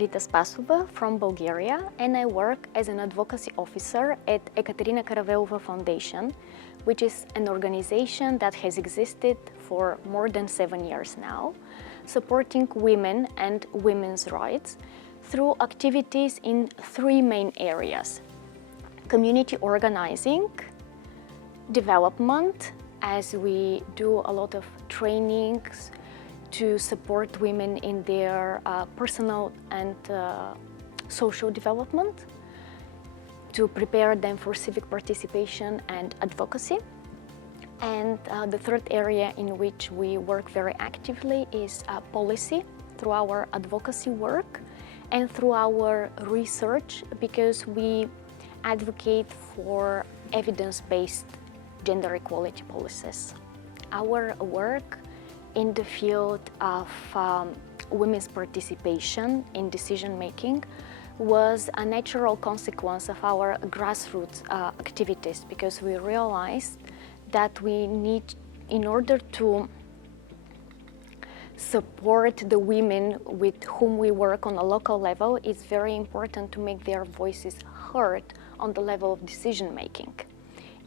Margarita Spasova from Bulgaria, and I work as an advocacy officer at Ekaterina Karavelova Foundation, which is an organization that has existed for more than 7 years now, supporting women and women's rights through activities in 3 main areas: community organizing, development, as we do a lot of trainings to support women in their personal and social development, to prepare them for civic participation and advocacy. And the third area in which we work very actively is policy, through our advocacy work and through our research, because we advocate for evidence-based gender equality policies. Our work in the field of women's participation in decision-making was a natural consequence of our grassroots activities, because we realized that we need, in order to support the women with whom we work on a local level, it's very important to make their voices heard on the level of decision-making.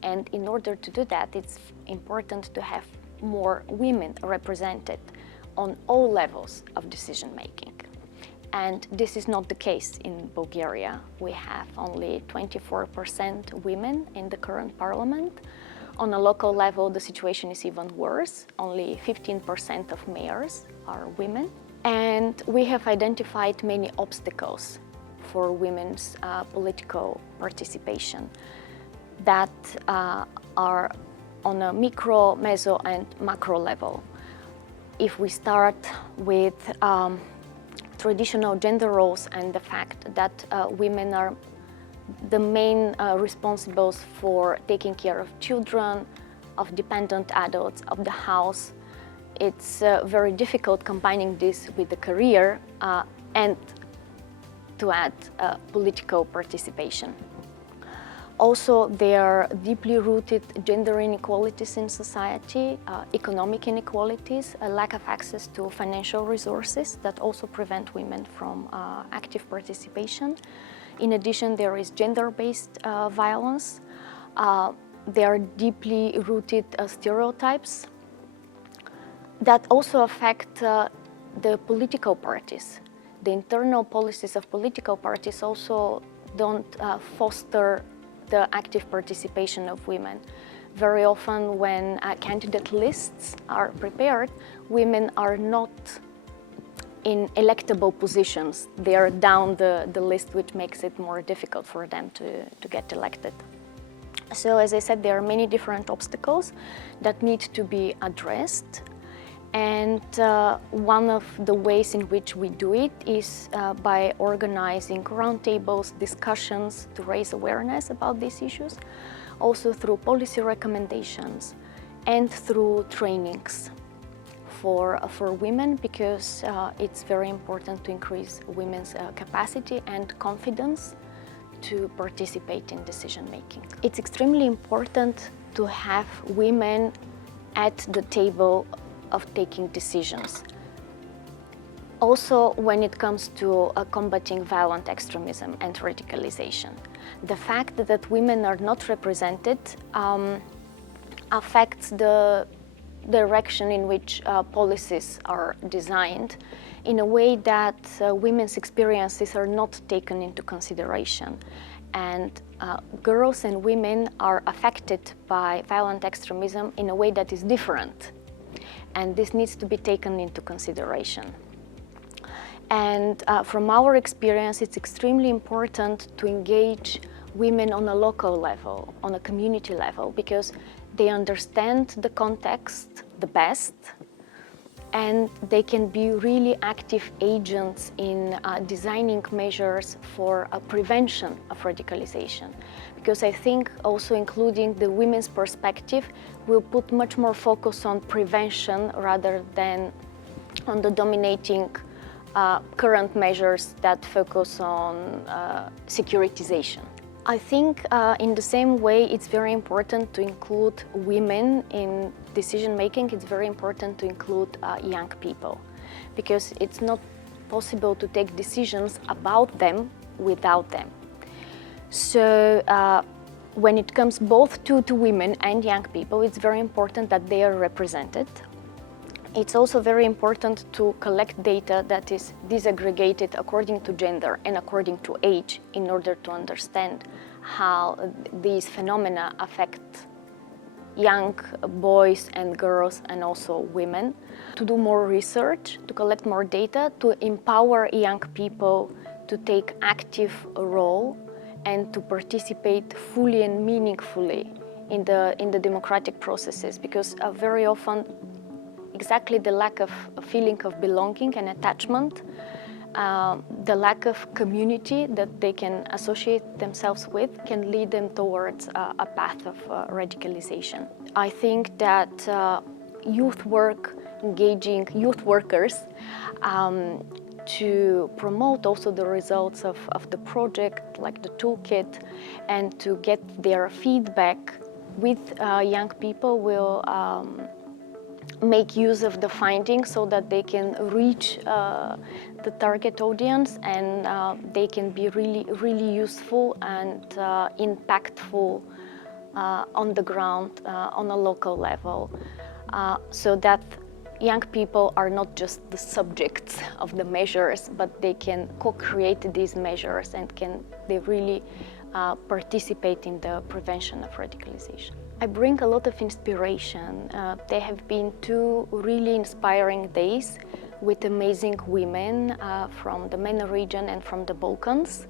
And in order to do that, it's important to have more women represented on all levels of decision-making. And this is not the case in Bulgaria. We have only 24% women in the current parliament. On a local level, the situation is even worse. Only 15% of mayors are women. And we have identified many obstacles for women's political participation that are on a micro, meso, and macro level. If we start with traditional gender roles and the fact that women are the main responsibles for taking care of children, of dependent adults, of the house, it's very difficult combining this with the career and to add political participation. Also, there are deeply rooted gender inequalities in society, economic inequalities, a lack of access to financial resources that also prevent women from active participation. In addition, there is gender-based violence. There are deeply rooted stereotypes that also affect the political parties. The internal policies of political parties also don't foster the active participation of women. Very often when candidate lists are prepared, women are not in electable positions. They are down the list, which makes it more difficult for them to get elected. So, as I said, there are many different obstacles that need to be addressed. And one of the ways in which we do it is by organizing roundtables, discussions to raise awareness about these issues, also through policy recommendations and through trainings for women, because it's very important to increase women's capacity and confidence to participate in decision-making. It's extremely important to have women at the table of taking decisions. Also, when it comes to combating violent extremism and radicalization, the fact that women are not represented affects the direction in which policies are designed, in a way that women's experiences are not taken into consideration. And girls and women are affected by violent extremism in a way that is different. And this needs to be taken into consideration. And from our experience, it's extremely important to engage women on a local level, on a community level, because they understand the context the best, and they can be really active agents in designing measures for prevention of radicalization. Because I think also including the women's perspective will put much more focus on prevention rather than on the dominating current measures that focus on securitization. I think in the same way it's very important to include women in decision-making. It's very important to include young people, because it's not possible to take decisions about them without them. So when it comes both to women and young people, it's very important that they are represented. It's also very important to collect data that is disaggregated according to gender and according to age in order to understand how these phenomena affect young boys and girls and also women. To do more research, to collect more data, to empower young people to take active role and to participate fully and meaningfully in the democratic processes, because very often exactly the lack of a feeling of belonging and attachment, the lack of community that they can associate themselves with can lead them towards a path of radicalization. I think that youth work, engaging youth workers to promote also the results of the project, like the toolkit, and to get their feedback with young people will make use of the findings so that they can reach the target audience, and they can be really useful and impactful on the ground, on a local level, so that young people are not just the subjects of the measures, but they can co-create these measures and they really participate in the prevention of radicalization. I bring a lot of inspiration. There have been 2 really inspiring days with amazing women from the MENA region and from the Balkans.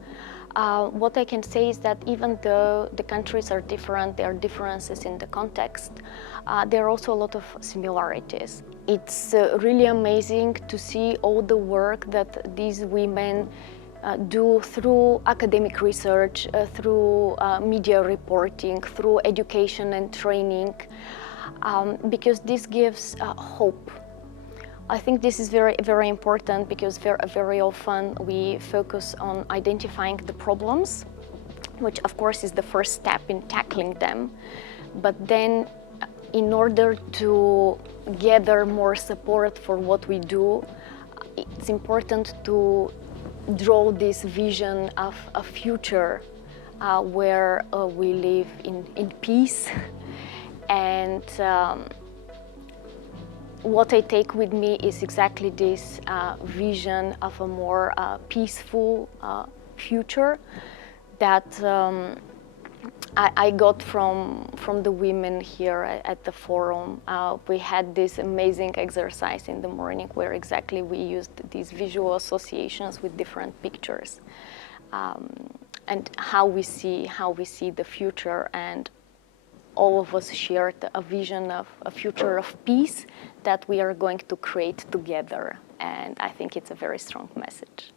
What I can say is that even though the countries are different, there are differences in the context, there are also a lot of similarities. It's really amazing to see all the work that these women do through academic research, through media reporting, through education and training, because this gives hope. I think this is very important, because very often we focus on identifying the problems, which of course is the first step in tackling them. But then in order to gather more support for what we do, it's important to draw this vision of a future where we live in peace. And what I take with me is exactly this vision of a more peaceful future that I got from the women here at the forum. We had this amazing exercise in the morning where exactly we used these visual associations with different pictures, and how we see the future, and all of us shared a vision of a future of peace that we are going to create together, and I think it's a very strong message.